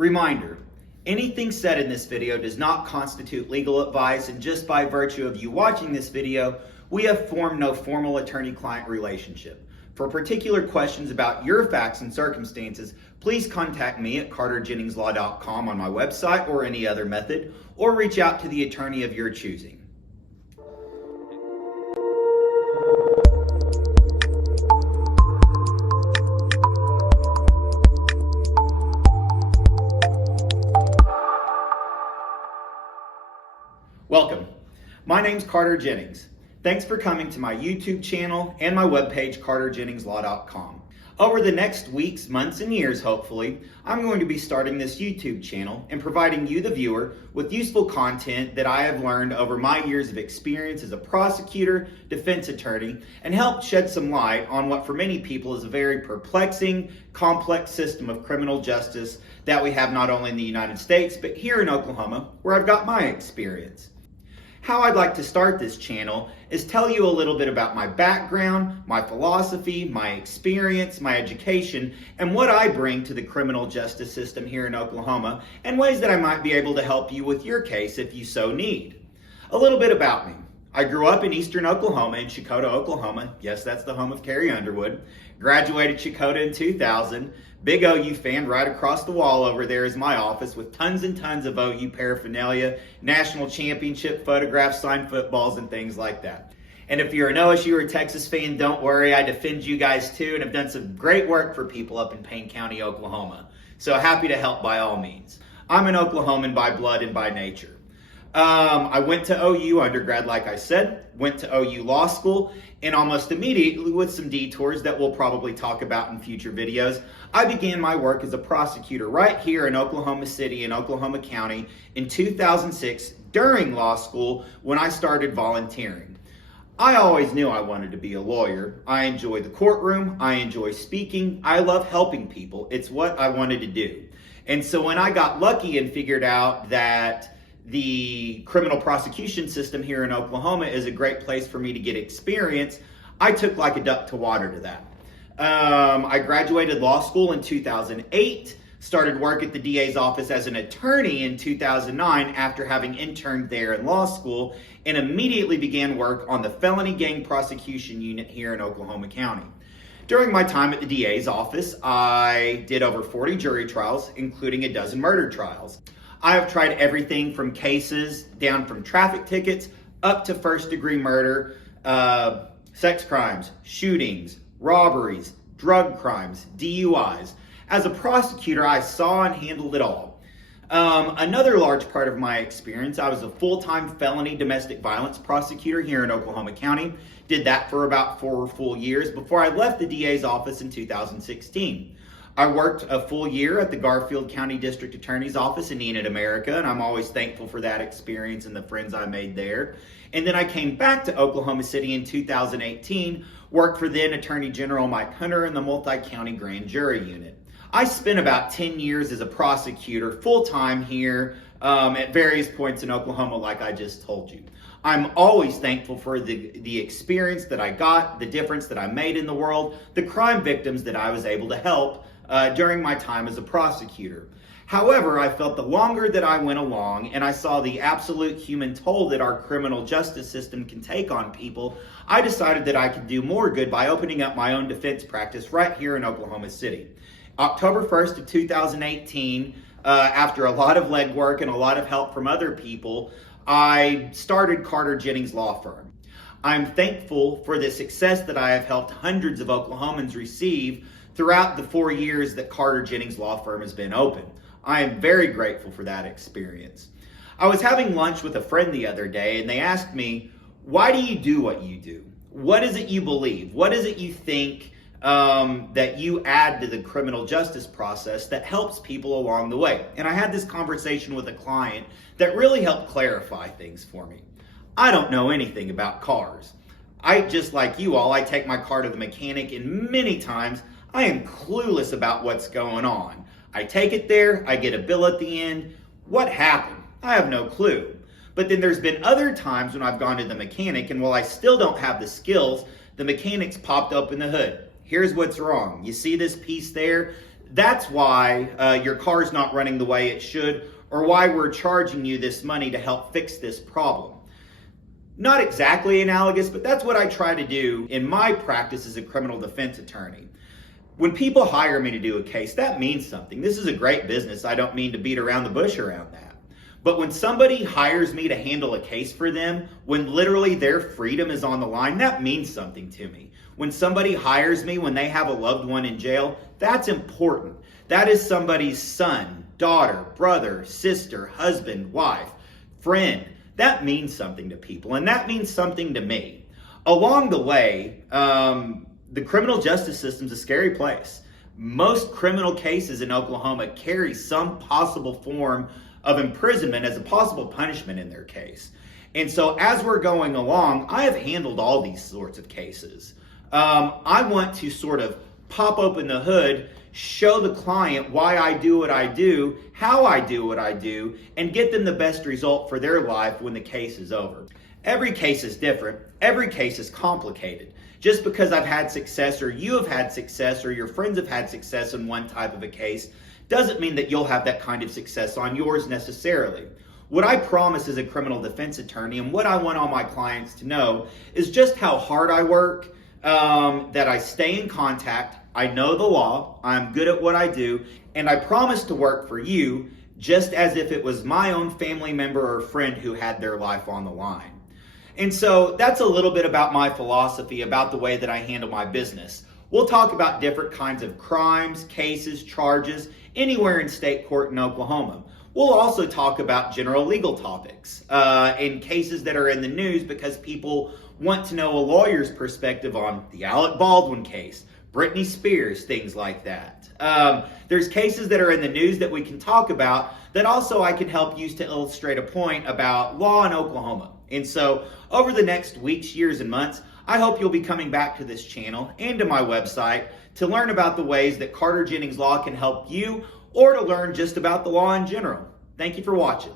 Reminder, anything said in this video does not constitute legal advice, and just by virtue of you watching this video, we have formed no formal attorney-client relationship. For particular questions about your facts and circumstances, please contact me at carterjenningslaw.com on my website or any other method, or reach out to the attorney of your choosing. Welcome. My name's Carter Jennings. Thanks for coming to my YouTube channel and my webpage, carterjenningslaw.com. Over the next weeks, months, and years, hopefully, I'm going to be starting this YouTube channel and providing you, the viewer, with useful content that I have learned over my years of experience as a prosecutor, defense attorney, and help shed some light on what for many people is a very perplexing, complex system of criminal justice that we have not only in the United States, but here in Oklahoma, where I've got my experience. How I'd like to start this channel is tell you a little bit about my background, my philosophy, my experience, my education, and what I bring to the criminal justice system here in Oklahoma, and ways that I might be able to help you with your case if you so need. A little bit about me. I grew up in eastern Oklahoma, in Chakota, Oklahoma. Yes, that's the home of Carrie Underwood. Graduated Chakota in 2000. Big OU fan. Right across the wall over there is my office with tons and tons of OU paraphernalia, national championship photographs, signed footballs, and things like that. And if you're an OSU or Texas fan, don't worry, I defend you guys too, and have done some great work for people up in Payne County, Oklahoma. So happy to help by all means. I'm an Oklahoman by blood and by nature. I went to OU undergrad, like I said, went to OU law school, and almost immediately, with some detours that we'll probably talk about in future videos, I began my work as a prosecutor right here in Oklahoma City and Oklahoma County in 2006 during law school when I started volunteering. I always knew I wanted to be a lawyer. I enjoy the courtroom. I enjoy speaking. I love helping people. It's what I wanted to do. And so when I got lucky and figured out that the criminal prosecution system here in Oklahoma is a great place for me to get experience, I took like a duck to water to that. I graduated law school in 2008, started work at the DA's office as an attorney in 2009 after having interned there in law school, and immediately began work on the felony gang prosecution unit here in Oklahoma County. During my time at the DA's office, I did over 40 jury trials, including a dozen murder trials. I have tried everything from cases down from traffic tickets up to first-degree murder, sex crimes, shootings, robberies, drug crimes, DUIs. As a prosecutor, I saw and handled it all. Another large part of my experience, I was a full-time felony domestic violence prosecutor here in Oklahoma County. Did that for about 4 full years before I left the DA's office in 2016. I worked a full year at the Garfield County District Attorney's Office in Enid, America, and I'm always thankful for that experience and the friends I made there. And then I came back to Oklahoma City in 2018, worked for then Attorney General Mike Hunter in the multi-county grand jury unit. I spent about 10 years as a prosecutor full-time here at various points in Oklahoma, like I just told you. I'm always thankful for the experience that I got, the difference that I made in the world, the crime victims that I was able to help during my time as a prosecutor. However, I felt the longer that I went along and I saw the absolute human toll that our criminal justice system can take on people, I decided that I could do more good by opening up my own defense practice right here in Oklahoma City. October 1st of 2018, after a lot of legwork and a lot of help from other people, I started Carter Jennings Law Firm. I'm thankful for the success that I have helped hundreds of Oklahomans receive throughout the 4 years that Carter Jennings Law Firm has been open. I am very grateful for that experience. I was having lunch with a friend the other day, and they asked me, why do you do what you do? What is it you believe? What is it you think that you add to the criminal justice process that helps people along the way? And I had this conversation with a client that really helped clarify things for me. I don't know anything about cars. Just like you all, I take my car to the mechanic, and many times I am clueless about what's going on. I take it there, I get a bill at the end. What happened? I have no clue. But then there's been other times when I've gone to the mechanic, and while I still don't have the skills, the mechanic's popped open the hood. Here's what's wrong. You see this piece there? That's why your car's not running the way it should, or why we're charging you this money to help fix this problem. Not exactly analogous, but that's what I try to do in my practice as a criminal defense attorney. When people hire me to do a case, that means something. This is a great business. I don't mean to beat around the bush around that. But when somebody hires me to handle a case for them, when literally their freedom is on the line, that means something to me. When somebody hires me when they have a loved one in jail, that's important. That is somebody's son, daughter, brother, sister, husband, wife, friend. That means something to people, and that means something to me. Along the way, the criminal justice system is a scary place. Most criminal cases in Oklahoma carry some possible form of imprisonment as a possible punishment in their case. And so as we're going along, I have handled all these sorts of cases. I want to sort of pop open the hood, show the client why I do what I do, how I do what I do, and get them the best result for their life when the case is over. Every case is different. Every case is complicated. Just because I've had success, or you have had success, or your friends have had success in one type of a case, doesn't mean that you'll have that kind of success on yours necessarily. What I promise as a criminal defense attorney, and what I want all my clients to know, is just how hard I work, that I stay in contact, I know the law, I'm good at what I do, and I promise to work for you just as if it was my own family member or friend who had their life on the line. And so that's a little bit about my philosophy, about the way that I handle my business. We'll talk about different kinds of crimes, cases, charges, anywhere in state court in Oklahoma. We'll also talk about general legal topics and cases that are in the news because people want to know a lawyer's perspective on the Alec Baldwin case, Britney Spears, things like that. There's cases that are in the news that we can talk about that also I can help use to illustrate a point about law in Oklahoma. And so over the next weeks, years, and months, I hope you'll be coming back to this channel and to my website to learn about the ways that Carter Jennings Law can help you, or to learn just about the law in general. Thank you for watching.